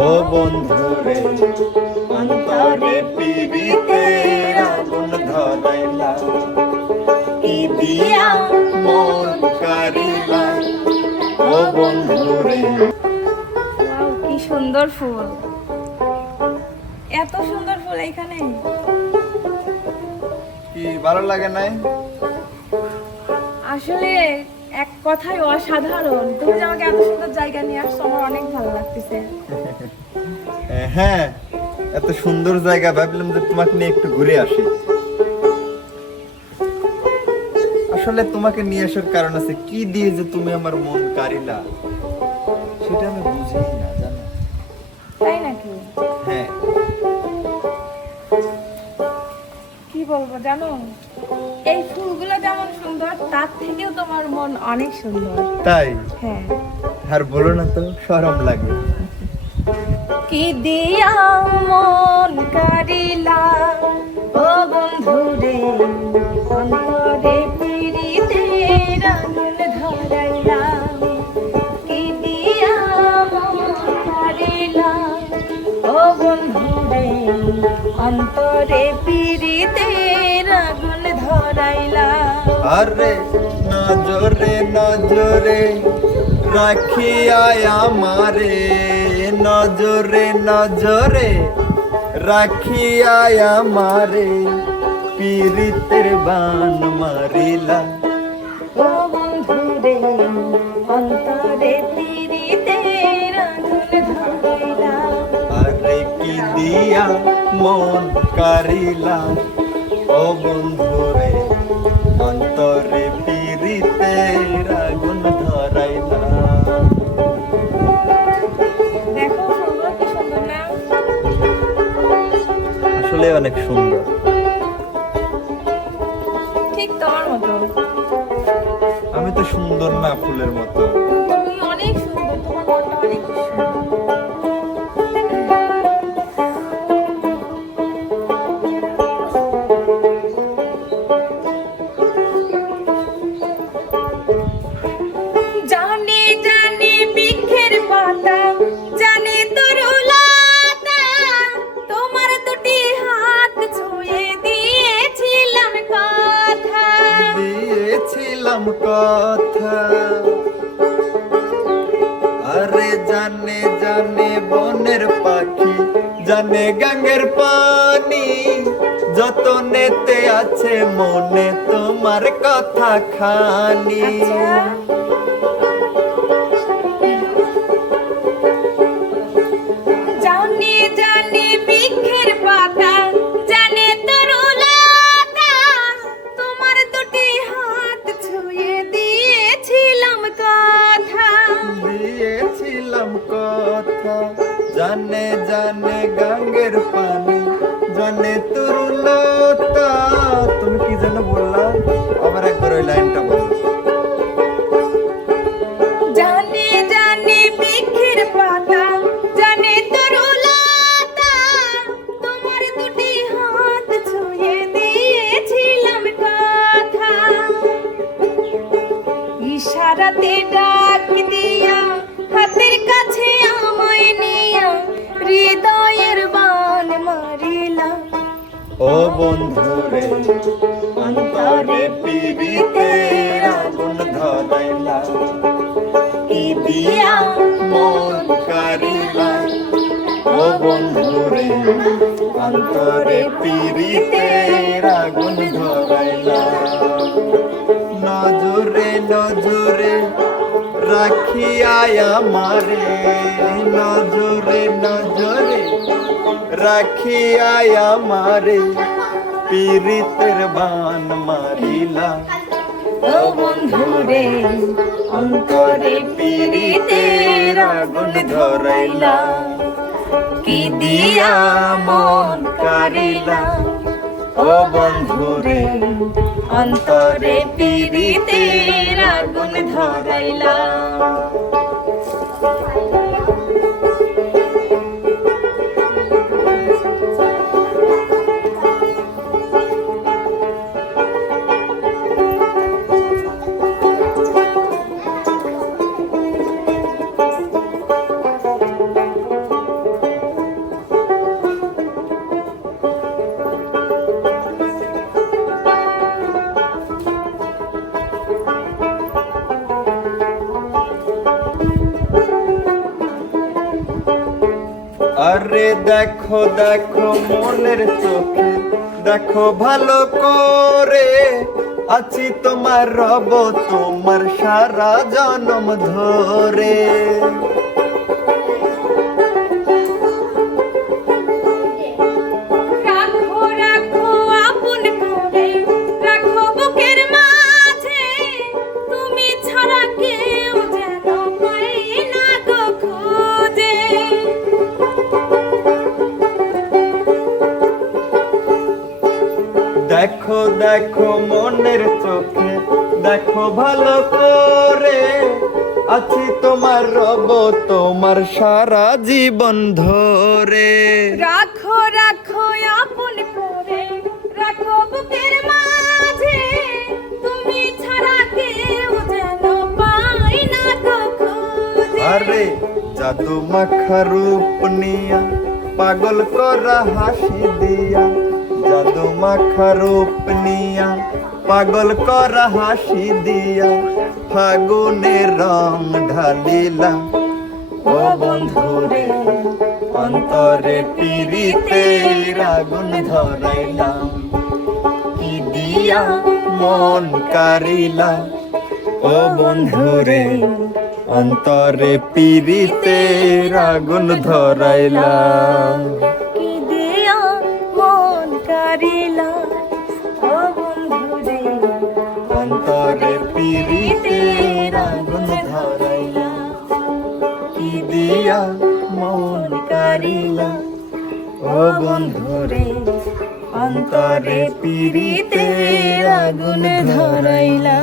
ও বন্ধু রে অন্তরে পিরিতের আগুন ধরাইলা। কি দিয়া মন কারিলা। ও বন্ধু রে কি সুন্দর ফুল। এত সুন্দর ফুল এখানে। কি ভালো লাগে নাই? আসলে এক অসাধারণ। তুমি যে আমাকে এত সুন্দর জায়গা নিয়ে আসছো, আমার অনেক ভালো লাগতেছে। হ্যাঁ এত সুন্দর জায়গা ভাবলাম যে তোমাকে নিয়ে একটু ঘুরে আসি। আসলে তোমাকে নিয়ে আসার কারণ আছে কি দিয়ে যে তুমি আমার মন কারিলা সেটা আমি বলব জানো এই ফুলগুলো যেমন সুন্দর তার থেকেও তোমার মন অনেক সুন্দর। তাই? হ্যাঁ। আর বলো না তো সরম লাগে। কি দিয়া মন কারিলা ও বন্ধু রে অন্তরে পিরিতে রাগুন ধরাইলা। কি দিয়া মন কারিলা ও বন্ধু রে অন্তরে আরে নজরে নজরে রাখিয়া আমারে নজরে নজরে রাখিয়া আমারে পীড়িতের বান মারিলা। অন্তরে আরে কি দিয়া মন কারিলা। ও বন্ধুরে আসলে অনেক সুন্দর। ঠিক তোমার মতো। আমি তো সুন্দর না ফুলের মতো। কথা আরে জানে জানে বনের পাখি, জানে গাঙ্গের পানি। যতনেতে আছে মনে তোমার কথা খানি। জানে জানে গাঙ্গের পানি, জানে তরুলতা তুমি কি যেন বললা? আবার একবার ওই লাইনটা বলো। জানি জানি দিয়েছিলাম ও বন্ধুরে অন্তরে পিবিতে আগুন ধরাইলা। কি দিয়া মন কারিলা? ও বন্ধুরে অন্তরে পিবিতে আগুন ধরাইলা। নজরে নজরে রাখিয়া আমারে, নজরে নজরে রাখিয়া আমারে পীড়িতের বান মারিলা। ও বন্ধু রে, অন্তরে পিড়িতে আগুন ধরাইলা। কি দিয়া মন কারিলা। ও বন্ধু রে, অন্তরে পিড়িতে আগুন ধরাইলা। আরে দেখো দেখো মনের চোখে, দেখো ভালো করে। আছি তোমার রব, তোমার সারা জনম ধরে। দেখো দেখো মনের চোখে দেখো ভালো করে। আছি তোমার রব তোমার সারা জীবন ধরে। রাখো রাখো আপন করে রাখো বুকের মাঝে। তুমি ছাড়া কেউ যেন পাই না খুঁজে। আরে জাদু মাখা রূপ নিয়া পাগল করা হাসি দিয়া জাদু মাখা রূপ নিয়া, পাগল করা হাসি দিয়া ফাগুনের রং ঢালিলা। ও বন্ধুরে অন্তরে পিরিতে আগুন ধরাইলাম কি দিয়া মন কারিলা? ও বন্ধুরে অন্তরে পিরিতে আগুন ধরাইলাম পিরিতে আগুন ধরাইলা কি দিয়া মন কারিলা। ও বন্ধুরে অন্তরে পিরিতে আগুন ধরাইলা